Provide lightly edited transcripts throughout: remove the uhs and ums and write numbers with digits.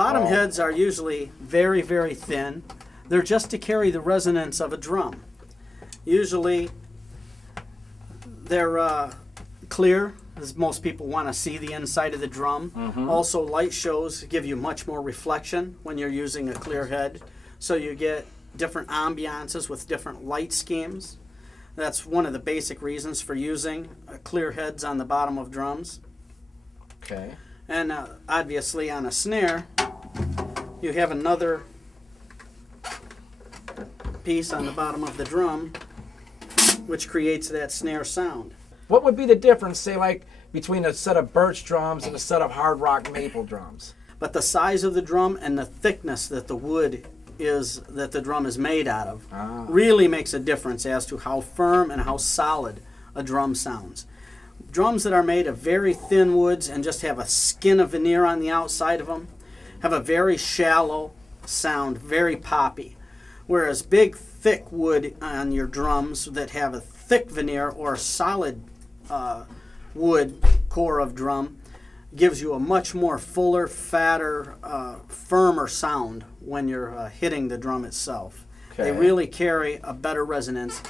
Bottom heads are usually very, very thin. They're just to carry the resonance of a drum. Usually they're clear, as most people want to see the inside of the drum. Also, light shows give you much more reflection when you're using a clear head. So you get different ambiances with different light schemes. That's one of the basic reasons for using clear heads on the bottom of drums. Okay. And obviously on a snare, you have another piece on the bottom of the drum which creates that snare sound. What would be the difference, say, like between a set of birch drums and a set of hard rock maple drums? But the size of the drum and the thickness that the wood is that the drum is made out of really makes a difference as to how firm and how solid a drum sounds. Drums that are made of very thin woods and just have a skin of veneer on the outside of them have a very shallow sound, very poppy. Whereas big, thick wood on your drums that have a thick veneer or solid wood core of drum gives you a much more fuller, fatter, firmer sound when you're hitting the drum itself. Okay. They really carry a better resonance,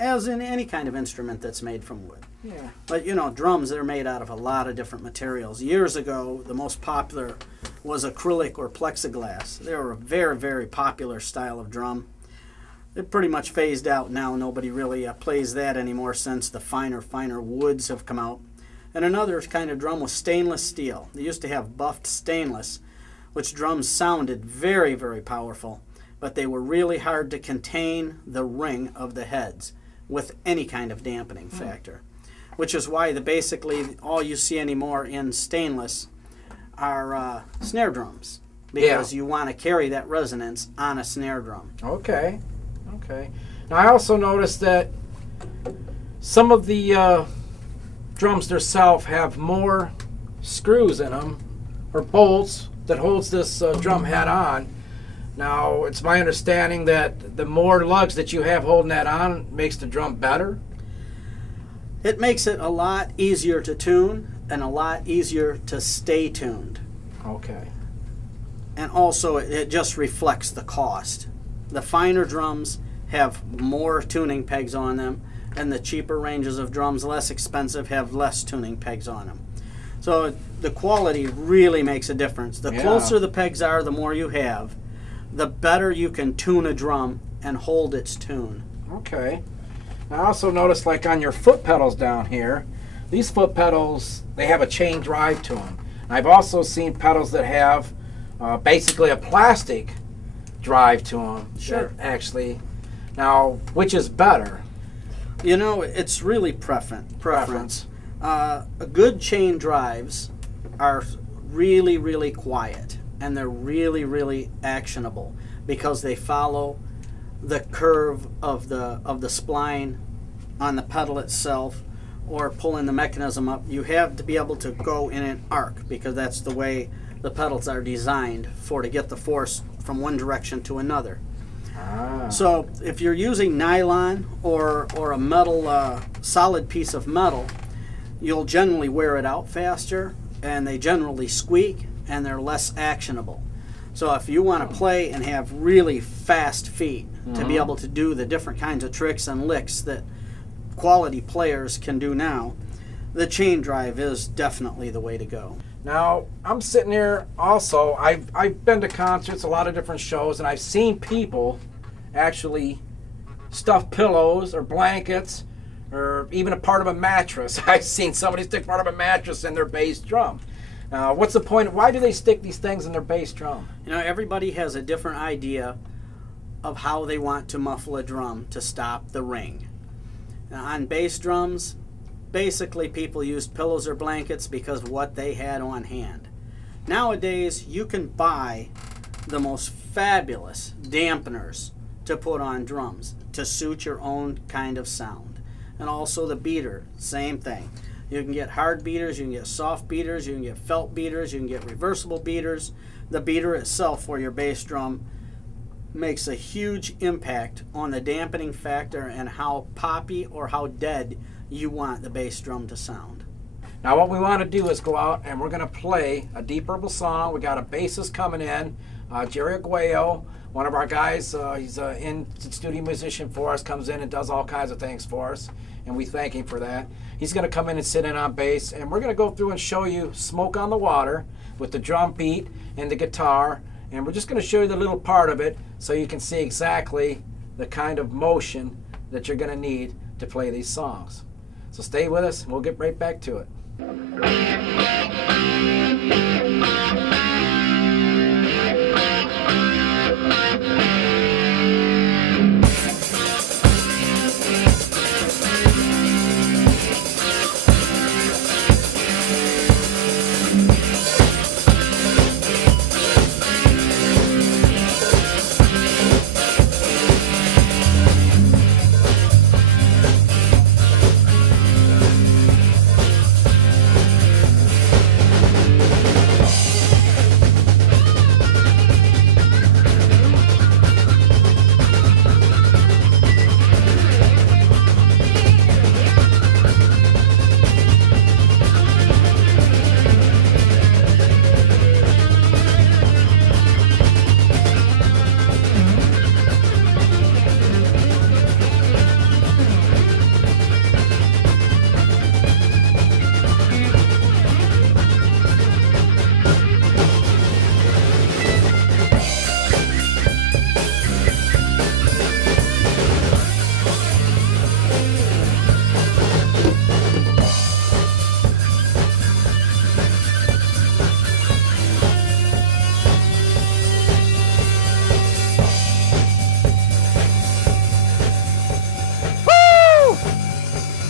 as in any kind of instrument that's made from wood. Yeah. But you know, drums, they're made out of a lot of different materials. Years ago, the most popular was acrylic or plexiglass. They were a very, very popular style of drum. It pretty much phased out now. Nobody really plays that anymore since the finer woods have come out. And another kind of drum was stainless steel. They used to have buffed stainless, which drums sounded very, very powerful, but they were really hard to contain the ring of the heads with any kind of dampening factor, which is why basically all you see anymore in stainless are snare drums, because you want to carry that resonance on a snare drum. Okay. Okay. Now I also noticed that some of the drums themselves have more screws in them, or bolts, that holds this drum head on. Now, it's my understanding that the more lugs that you have holding that on makes the drum better. It makes it a lot easier to tune and a lot easier to stay tuned. Okay. And also, it just reflects the cost. The finer drums have more tuning pegs on them, and the cheaper ranges of drums, less expensive, have less tuning pegs on them. So the quality really makes a difference. The closer the pegs are, the more you have, the better you can tune a drum and hold its tune. Okay. Now I also noticed, like on your foot pedals down here, these foot pedals, they have a chain drive to them. I've also seen pedals that have basically a plastic drive to them. Sure. Actually, now, which is better? You know, it's really preference. Good chain drives are really, really quiet, and they're really, really actionable because they follow the curve of the spline on the pedal itself, or pulling the mechanism up. You have to be able to go in an arc because that's the way the pedals are designed to get the force from one direction to another. So if you're using nylon or a metal, solid piece of metal, you'll generally wear it out faster, and they generally squeak, and they're less actionable. So if you want to play and have really fast feet to be able to do the different kinds of tricks and licks that quality players can do now, the chain drive is definitely the way to go. Now, I'm sitting here also, I've been to concerts, a lot of different shows, and I've seen people actually stuff pillows or blankets or even a part of a mattress. I've seen somebody stick part of a mattress in their bass drum. Now, what's the point? Why do they stick these things in their bass drum? You know, everybody has a different idea of how they want to muffle a drum to stop the ring. Now, on bass drums, basically people used pillows or blankets because of what they had on hand. Nowadays, you can buy the most fabulous dampeners to put on drums to suit your own kind of sound. And also the beater, same thing. You can get hard beaters, you can get soft beaters, you can get felt beaters, you can get reversible beaters. The beater itself for your bass drum makes a huge impact on the dampening factor and how poppy or how dead you want the bass drum to sound. Now what we want to do is go out and we're going to play a Deep Purple song. We got a bassist coming in, Jerry Aguayo, one of our guys. He's an in-studio musician for us, comes in and does all kinds of things for us, and we thank him for that. He's going to come in and sit in on bass, and we're going to go through and show you Smoke on the Water with the drum beat and the guitar, and we're just going to show you the little part of it so you can see exactly the kind of motion that you're going to need to play these songs. So stay with us, and we'll get right back to it.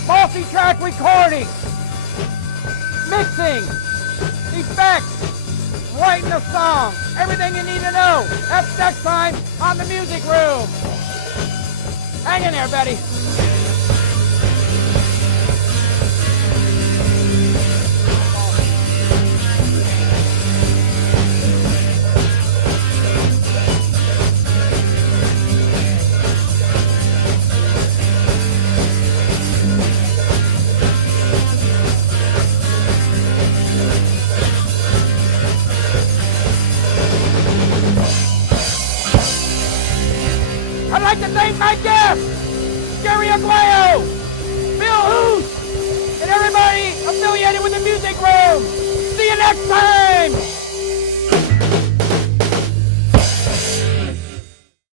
Multi-track recording, mixing, effects, writing a song, everything you need to know. That's next time on The Music Room. Hang in there, Betty. I'd like to thank my guests, Jerry Aguayo, Bill Hoose, and everybody affiliated with The Music Room. See you next time!